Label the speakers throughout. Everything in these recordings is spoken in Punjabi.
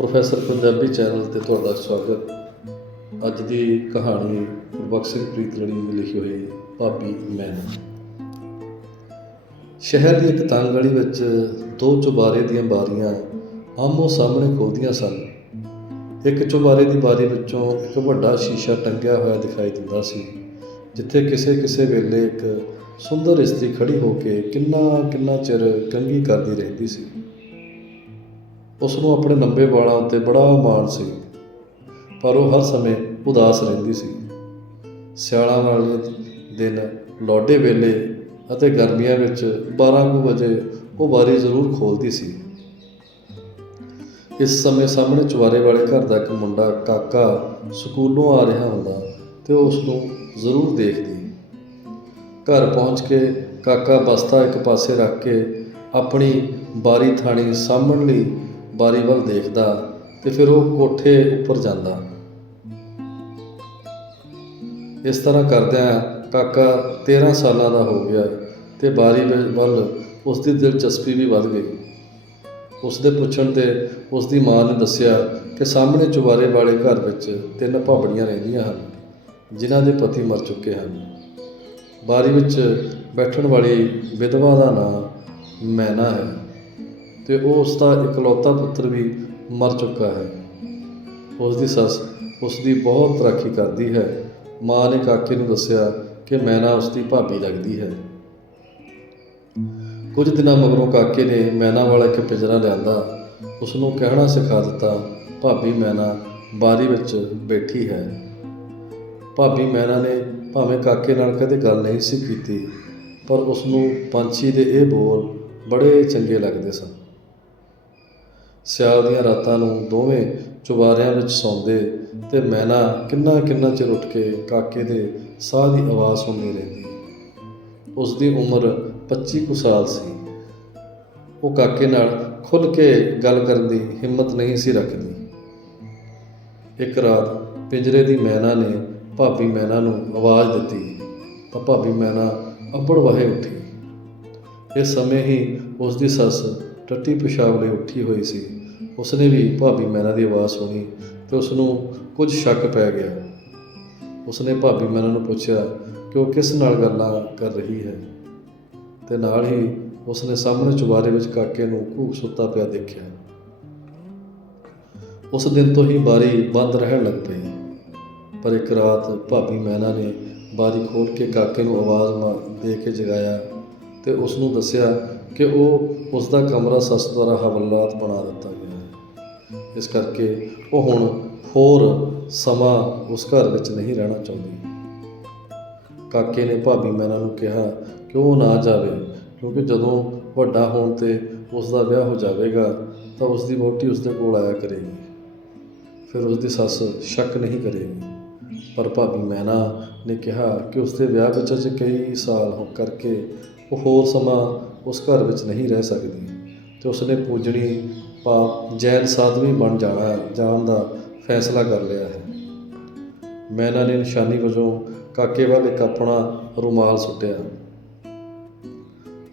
Speaker 1: ਪ੍ਰੋਫੈਸਰ ਪੰਜਾਬੀ ਚੈਨਲ ਤੇ ਤੁਹਾਡਾ ਸਵਾਗਤ। ਅੱਜ ਦੀ ਕਹਾਣੀ ਗੁਰਬਖਸ਼ ਸਿੰਘ ਪ੍ਰੀਤਲੜੀ ਦੀ ਲਿਖੀ ਹੋਈ ਭਾਬੀ ਮੈਂ ਸ਼ਹਿਰ ਦੀ ਇੱਕ ਤੰਗ ਗਲੀ ਵਿੱਚ ਦੋ ਚੁਬਾਰੇ ਦੀਆਂ ਬਾਰੀਆਂ ਆਮੋ ਸਾਹਮਣੇ ਖੁੱਲਦੀਆਂ ਸਨ। ਇੱਕ ਚੁਬਾਰੇ ਦੀ ਬਾਰੀ ਵਿੱਚੋਂ ਇੱਕ ਵੱਡਾ ਸ਼ੀਸ਼ਾ ਟੰਗਿਆ ਹੋਇਆ ਦਿਖਾਈ ਦਿੰਦਾ ਸੀ, ਜਿੱਥੇ ਕਿਸੇ ਕਿਸੇ ਵੇਲੇ ਇੱਕ ਸੁੰਦਰ ਇਸਤਰੀ ਖੜੀ ਹੋ ਕੇ ਕਿੰਨਾ ਕਿੰਨਾ ਚਿਰ ਕੰਘੀ ਕਰਦੀ ਰਹਿੰਦੀ ਸੀ। ਉਸ ਨੂੰ ਆਪਣੇ ਲੰਬੇ ਵਾਲਾਂ ਉੱਤੇ ਬੜਾ ਮਾਣ ਸੀ, ਪਰ ਉਹ ਹਰ ਸਮੇਂ ਉਦਾਸ ਰਹਿੰਦੀ ਸੀ। ਸਿਆਲਾਂ ਵਾਲੇ ਦਿਨ ਲੋਡੇ ਵੇਲੇ ਅਤੇ ਗਰਮੀਆਂ ਵਿੱਚ 12 ਕੁ ਵਜੇ ਉਹ ਬਾਰੀ ਜ਼ਰੂਰ ਖੋਲਦੀ ਸੀ। ਇਸ ਸਮੇਂ ਸਾਹਮਣੇ ਚੁਬਾਰੇ ਵਾਲੇ ਘਰ ਦਾ ਇੱਕ ਮੁੰਡਾ ਕਾਕਾ ਸਕੂਲੋਂ ਆ ਰਿਹਾ ਹੁੰਦਾ ਤੇ ਉਹ ਉਸ ਨੂੰ ਜ਼ਰੂਰ ਦੇਖਦੀ। ਘਰ ਪਹੁੰਚ ਕੇ ਕਾਕਾ ਬਸਤਾ ਇੱਕ ਪਾਸੇ ਰੱਖ ਕੇ ਆਪਣੀ ਬਾਰੀ ਥਾਣੀ ਸਾਂਭਣ ਲਈ ਬਾਰੀ ਵੱਲ ਦੇਖਦਾ ਤੇ ਫਿਰ ਉਹ ਕੋਠੇ ਉੱਪਰ ਜਾਂਦਾ। ਇਸ ਤਰ੍ਹਾਂ ਕਰਦਿਆਂ ਕਾਕਾ 13 ਸਾਲਾਂ ਦਾ ਹੋ ਗਿਆ ਤੇ ਬਾਰੀ ਵੱਲ- ਵੱਲ ਉਸ ਦੀ ਦਿਲਚਸਪੀ ਵੀ ਵੱਧ ਗਈ। ਉਸ ਦੇ ਪੁੱਛਣ ਤੇ ਉਸ ਦੀ ਮਾਂ ਨੇ ਦੱਸਿਆ ਕਿ ਸਾਹਮਣੇ ਚੁਬਾਰੇ ਵਾਲੇ ਘਰ ਵਿੱਚ ਤਿੰਨ ਭਾਬੜੀਆਂ ਰਹਿੰਦੀਆਂ ਹਨ, ਜਿਨ੍ਹਾਂ ਦੇ ਪਤੀ ਮਰ ਚੁੱਕੇ ਹਨ। ਬਾਰੀ ਵਿੱਚ ਬੈਠਣ ਵਾਲੀ ਵਿਧਵਾ ਦਾ ਨਾਮ ਮੈਨਾ ਹੈ। ਤੇ ਉਹ ਉਸ ਦਾ ਇਕਲੌਤਾ ਪੁੱਤਰ ਵੀ ਮਰ ਚੁੱਕਾ ਹੈ। ਉਸ ਦੀ ਸੱਸ ਉਸ ਦੀ ਬਹੁਤ ਰਾਖੀ ਕਰਦੀ ਹੈ। ਮਾਂ ਨੇ ਕਾਕੇ ਨੂੰ ਦੱਸਿਆ ਕਿ ਮੈਨਾ ਉਸ ਦੀ ਭਾਬੀ ਲੱਗਦੀ ਹੈ। ਕੁਝ ਦਿਨਾਂ ਮਗਰੋਂ ਕਾਕੇ ਨੇ ਮੈਨਾ ਵਾਲਾ ਇੱਕ ਪਿੰਜਰਾ ਲਿਆਂਦਾ। ਉਸ ਨੂੰ ਕਹਿਣਾ ਸਿਖਾ ਦਿੱਤਾ, ਭਾਬੀ ਮੈਨਾ ਬਾਰੀ ਵਿੱਚ ਬੈਠੀ ਹੈ। ਭਾਬੀ ਮੈਨਾ ਨੇ ਭਾਵੇਂ ਕਾਕੇ ਨਾਲ ਕਦੇ ਗੱਲ ਨਹੀਂ ਸੀ ਕੀਤੀ, ਪਰ ਉਸ ਨੂੰ ਪੰਛੀ ਦੇ ਇਹ ਬੋਲ ਬੜੇ ਚੰਗੇ ਲੱਗਦੇ ਸਨ। ਸਿਆਲ ਦੀਆਂ ਰਾਤਾਂ ਨੂੰ ਦੋਵੇਂ ਚੁਬਾਰਿਆਂ ਵਿੱਚ ਸੌਂਦੇ ਤੇ ਮੈਨਾ ਕਿੰਨਾ ਕਿੰਨਾ ਚਿਰ ਉੱਠ ਕੇ ਕਾਕੇ ਦੇ ਸਾਹ ਦੀ ਆਵਾਜ਼ ਸੁਣਦੀ ਰਹਿੰਦੀ। ਉਸ ਦੀ ਉਮਰ 25 ਕੁ ਸਾਲ ਸੀ। ਉਹ ਕਾਕੇ ਨਾਲ ਖੁੱਲ੍ਹ ਕੇ ਗੱਲ ਕਰਨ ਦੀ ਹਿੰਮਤ ਨਹੀਂ ਸੀ ਰੱਖਦੀ। ਇੱਕ ਰਾਤ ਪਿੰਜਰੇ ਦੀ ਮੈਨਾ ਨੇ ਭਾਬੀ ਮੈਨਾ ਨੂੰ ਆਵਾਜ਼ ਦਿੱਤੀ ਤਾਂ ਭਾਬੀ ਮੈਨਾ ਅੱਬੜ ਵਾਹੇ ਉੱਠੀ। ਇਸ ਸਮੇਂ ਹੀ ਉਸ ਦੀ ਸੱਸ ਟੱਟੀ ਪਿਸ਼ਾਬ ਲਈ ਉੱਠੀ ਹੋਈ ਸੀ। ਉਸਨੇ ਵੀ ਭਾਬੀ ਮੈਨਾ ਦੀ ਆਵਾਜ਼ ਸੁਣੀ ਤੇ ਉਸ ਨੂੰ ਕੁਝ ਸ਼ੱਕ ਪੈ ਗਿਆ। ਉਸਨੇ ਭਾਬੀ ਮੈਨਾ ਨੂੰ ਪੁੱਛਿਆ ਕਿ ਉਹ ਕਿਸ ਨਾਲ ਗੱਲਾਂ ਕਰ ਰਹੀ ਹੈ। ਤੇ ਨਾਲ ਹੀ ਉਸਨੇ ਸਾਹਮਣੇ ਚੁਬਾਰੇ ਵਿੱਚ ਕਾਕੇ ਨੂੰ ਘੂਕ ਸੁੱਤਾ ਪਿਆ ਦੇਖਿਆ। ਉਸ ਦਿਨ ਤੋਂ ਹੀ ਬਾਰੀ ਬੰਦ ਰਹਿਣ ਲੱਗ ਪਈ। ਪਰ ਇੱਕ ਰਾਤ ਭਾਬੀ ਮੈਨਾ ਨੇ ਬਾਰੀ ਖੋਲ ਕੇ ਕਾਕੇ ਨੂੰ ਆਵਾਜ਼ ਮਾਰ ਦੇ ਕੇ ਜਗਾਇਆ ਤੇ ਉਸ ਨੂੰ ਦੱਸਿਆ ਕਿ ਉਹ ਉਸ ਦਾ ਕਮਰਾ ਸੱਸ ਦੁਆਰਾ ਹਵਾਲਾਤ ਬਣਾ ਦਿੱਤਾ ਗਿਆ ਹੈ। ਇਸ ਕਰਕੇ ਉਹ ਹੁਣ ਹੋਰ ਸਮਾਂ ਉਸ ਘਰ ਵਿੱਚ ਨਹੀਂ ਰਹਿਣਾ ਚਾਹੁੰਦੀ। ਕਾਕੇ ਨੇ ਭਾਬੀ ਮੈਨਾ ਨੂੰ ਕਿਹਾ ਕਿ ਉਹ ਨਾ ਜਾਵੇ, ਕਿਉਂਕਿ ਜਦੋਂ ਵੱਡਾ ਹੋਣ ਤੇ ਉਸ ਦਾ ਵਿਆਹ ਹੋ ਜਾਵੇਗਾ, ਤਾਂ ਉਸ ਦੀ ਵਹੁਟੀ ਉਸ ਦੇ ਕੋਲ ਆਇਆ ਕਰੇਗੀ। ਫਿਰ ਉਸ ਦੀ ਸੱਸ ਸ਼ੱਕ ਨਹੀਂ ਕਰੇਗੀ। ਪਰ ਭਾਬੀ ਮੈਨਾ ਨੇ ਕਿਹਾ ਕਿ ਉਸ ਦੇ ਵਿਆਹ ਵਿੱਚ ਅਜੇ ਕਈ ਸਾਲ ਹੋ ਕਰਕੇ ਉਹ ਹੋਰ ਸਮਾਂ ਉਸ ਘਰ ਵਿੱਚ ਨਹੀਂ ਰਹਿ ਸਕਦੀ ਤੇ ਉਸਨੇ ਪੂਜਣੀ ਪਾਪ ਜੈਨ ਸਾਧਵੀ ਬਣ ਜਾਣਾ ਜਾਣ ਦਾ ਫੈਸਲਾ ਕਰ ਲਿਆ ਹੈ। ਮੈਨਾ ਨੇ ਨਿਸ਼ਾਨੀ ਵਜੋਂ ਕਾਕੇ ਵੱਲ ਇੱਕ ਆਪਣਾ ਰੁਮਾਲ ਸੁੱਟਿਆ।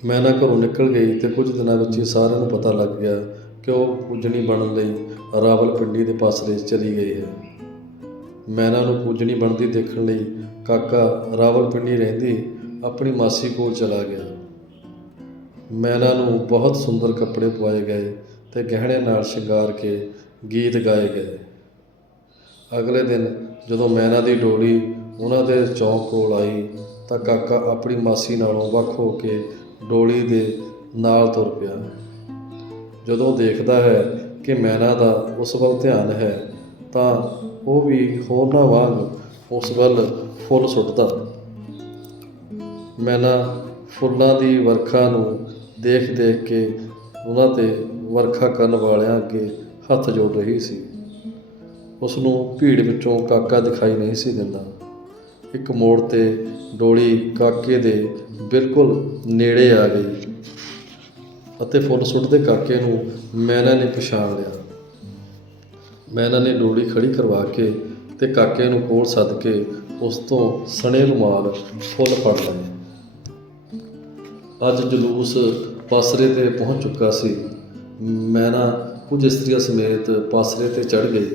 Speaker 1: ਮੈਨਾ ਘਰੋਂ ਨਿਕਲ ਗਈ ਤੇ ਕੁਝ ਦਿਨਾਂ ਵਿੱਚ ਹੀ ਸਾਰਿਆਂ ਨੂੰ ਪਤਾ ਲੱਗ ਗਿਆ ਕਿ ਉਹ ਪੂਜਣੀ ਬਣਨ ਲਈ ਰਾਵਲਪਿੰਡੀ ਦੇ ਪਾਸਰੇ ਚਲੀ ਗਈ ਹੈ। ਮੈਨਾ ਨੂੰ ਪੂਜਣੀ ਬਣਦੀ ਦੇਖਣ ਲਈ ਕਾਕਾ ਰਾਵਲਪਿੰਡੀ ਰਹਿੰਦੀ ਆਪਣੀ ਮਾਸੀ ਕੋਲ ਚਲਾ ਗਿਆ। ਮੈਨਾ ਨੂੰ ਬਹੁਤ ਸੁੰਦਰ ਕੱਪੜੇ ਪਵਾਏ ਗਏ ਤੇ ਗਹਿਣੇ ਨਾਲ ਸ਼ਿੰਗਾਰ ਕੇ ਗੀਤ ਗਾਏ ਗਏ। ਅਗਲੇ ਦਿਨ ਜਦੋਂ ਮੈਨਾ ਦੀ ਡੋਲੀ ਉਹਨਾਂ ਦੇ ਚੌਂਕ ਕੋਲ ਆਈ ਤਾਂ ਕਾਕਾ ਆਪਣੀ ਮਾਸੀ ਨਾਲੋਂ ਵੱਖ ਹੋ ਕੇ ਡੋਲੀ ਦੇ ਨਾਲ ਤੁਰ ਪਿਆ। ਜਦੋਂ ਦੇਖਦਾ ਹੈ ਕਿ ਮੈਨਾ ਦਾ ਉਸ ਵੱਲ ਧਿਆਨ ਹੈ ਤਾਂ ਉਹ ਵੀ ਹੋਰਨਾਂ ਵਾਂਗ ਉਸ ਵੱਲ ਫੁੱਲ ਸੁੱਟਦਾ। ਮੈਨਾ ਫੁੱਲਾਂ ਦੀ ਵਰਖਾ ਨੂੰ ਦੇਖ ਦੇਖ ਕੇ ਉਹਨਾਂ ਤੇ ਵਰਖਾ ਕਰਨ ਵਾਲਿਆਂ ਅੱਗੇ ਹੱਥ ਜੋੜ ਰਹੀ ਸੀ। ਉਸ ਨੂੰ ਭੀੜ ਵਿੱਚੋਂ ਕਾਕਾ ਦਿਖਾਈ ਨਹੀਂ ਸੀ ਦਿੰਦਾ। ਇੱਕ ਮੋੜ ਤੇ ਡੋਲੀ ਕਾਕੇ ਦੇ ਬਿਲਕੁਲ ਨੇੜੇ ਆ ਗਈ ਅਤੇ ਫੁੱਲ ਸੁੱਟਦੇ ਕਾਕੇ ਨੂੰ ਮੈਨਾ ਨੇ ਪਛਾਣ ਲਿਆ। ਮੈਨਾ ਨੇ ਡੋਲੀ ਖੜੀ ਕਰਵਾ ਕੇ ਤੇ ਕਾਕੇ ਨੂੰ ਕੋਲ ਸੱਦ ਕੇ ਉਸ ਤੋਂ ਸਣੇ ਰੁਮਾਲ ਫੁੱਲ ਫੜ ਲਏ। ਅੱਜ ਜਲੂਸ ਪਾਸਰੇ ਤੇ ਪਹੁੰਚ ਚੁੱਕਾ ਸੀ। ਮੈਨਾ ਕੁਝ ਇਸਤਰੀਆਂ ਸਮੇਤ ਪਾਸਰੇ ਤੇ ਚੜ ਗਈ।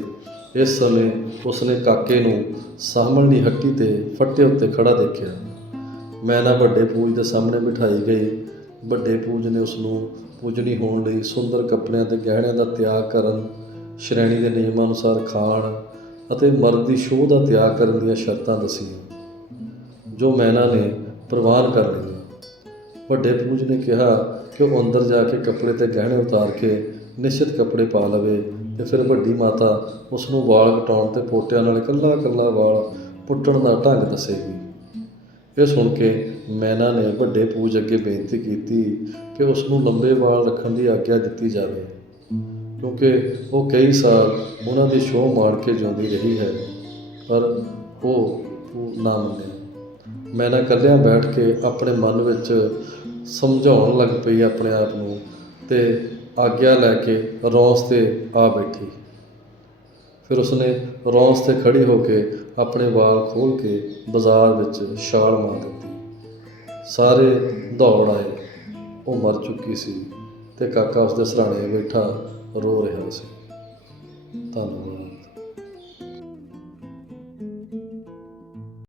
Speaker 1: ਇਸ ਸਮੇਂ ਉਸਨੇ ਕਾਕੇ ਨੂੰ ਸਾਹਮਣੀ ਹੱਟੀ ਤੇ ਫੱਟੇ ਉੱਤੇ ਖੜਾ ਦੇਖਿਆ। ਮੈਨਾ ਵੱਡੇ ਪੂਜ ਦੇ ਸਾਹਮਣੇ ਬਿਠਾਈ ਗਈ। ਵੱਡੇ ਪੂਜ ਨੇ ਉਸ ਨੂੰ ਪੂਜਣੀ ਹੋਣ ਲਈ ਸੁੰਦਰ ਕੱਪੜਿਆਂ ਤੇ ਗਹਿਣਿਆਂ ਦਾ ਤਿਆਗ ਕਰਨ, ਸ਼੍ਰੇਣੀ ਦੇ ਨਿਯਮਾਂ ਅਨੁਸਾਰ ਖਾਣ ਅਤੇ ਮਰਦ ਦੀ ਸ਼ੋਅ ਦਾ ਤਿਆਗ ਕਰਨ ਦੀਆਂ ਸ਼ਰਤਾਂ ਦਸੀਆਂ, ਜੋ ਮੈਨਾ ਨੇ ਪ੍ਰਵਾਨ ਕਰ ਲਈਆਂ। ਵੱਡੇ ਪੂਜ ਨੇ ਕਿਹਾ ਕਿ ਉਹ ਅੰਦਰ ਜਾ ਕੇ ਕੱਪੜੇ ਤੇ ਗਹਿਣੇ ਉਤਾਰ ਕੇ ਨਿਸ਼ਚਿਤ ਕੱਪੜੇ ਪਾ ਲਵੇ ਤੇ ਫਿਰ ਵੱਡੀ ਮਾਤਾ ਉਸ ਨੂੰ ਵਾਲ ਕਟਾਉਣ ਤੇ ਪੋਟਿਆਂ ਨਾਲ ਇਕੱਲਾ ਇਕੱਲਾ ਵਾਲ ਪੁੱਟਣ ਦਾ ਢੰਗ ਦੱਸੇਗੀ। ਇਹ ਸੁਣ ਕੇ ਮੈਨਾ ਨੇ ਵੱਡੇ ਪੂਜ ਅੱਗੇ ਬੇਨਤੀ ਕੀਤੀ ਕਿ ਉਸ ਨੂੰ ਲੰਬੇ ਵਾਲ ਰੱਖਣ ਦੀ ਆਗਿਆ ਦਿੱਤੀ ਜਾਵੇ, ਕਿਉਂਕਿ ਉਹ ਕਈ ਸਾਲ ਉਹਨਾਂ ਦੀ ਸ਼ੋਅ ਮਾਰ ਕੇ ਜਿਉਂਦੀ ਰਹੀ ਹੈ, ਪਰ ਉਹ ਉਹ ਨਾ ਮੰਨਿਆ ਮੈਂ ਨਾ ਇਕੱਲਿਆਂ ਬੈਠ ਕੇ ਆਪਣੇ ਮਨ ਵਿੱਚ ਸਮਝਾਉਣ ਲੱਗ ਪਈ ਆਪਣੇ ਆਪ ਨੂੰ ਤੇ ਆਗਿਆ ਲੈ ਕੇ ਰੌਂਸ ਤੇ ਆ ਬੈਠੀ। ਫਿਰ ਉਸਨੇ ਰੌਂਸ ਤੇ ਖੜੀ ਹੋ ਕੇ ਆਪਣੇ ਵਾਲ ਖੋਲ ਕੇ ਬਾਜ਼ਾਰ ਵਿੱਚ ਛਾਲ ਮਾਰ ਦਿੱਤੀ। ਸਾਰੇ ਦੌੜ ਆਏ। ਉਹ ਮਰ ਚੁੱਕੀ ਸੀ ਤੇ ਕਾਕਾ ਉਸਦੇ ਸਰਾਣੇ ਬੈਠਾ ਰੋ ਰਿਹਾ ਸੀ। ਧੰਨਵਾਦ।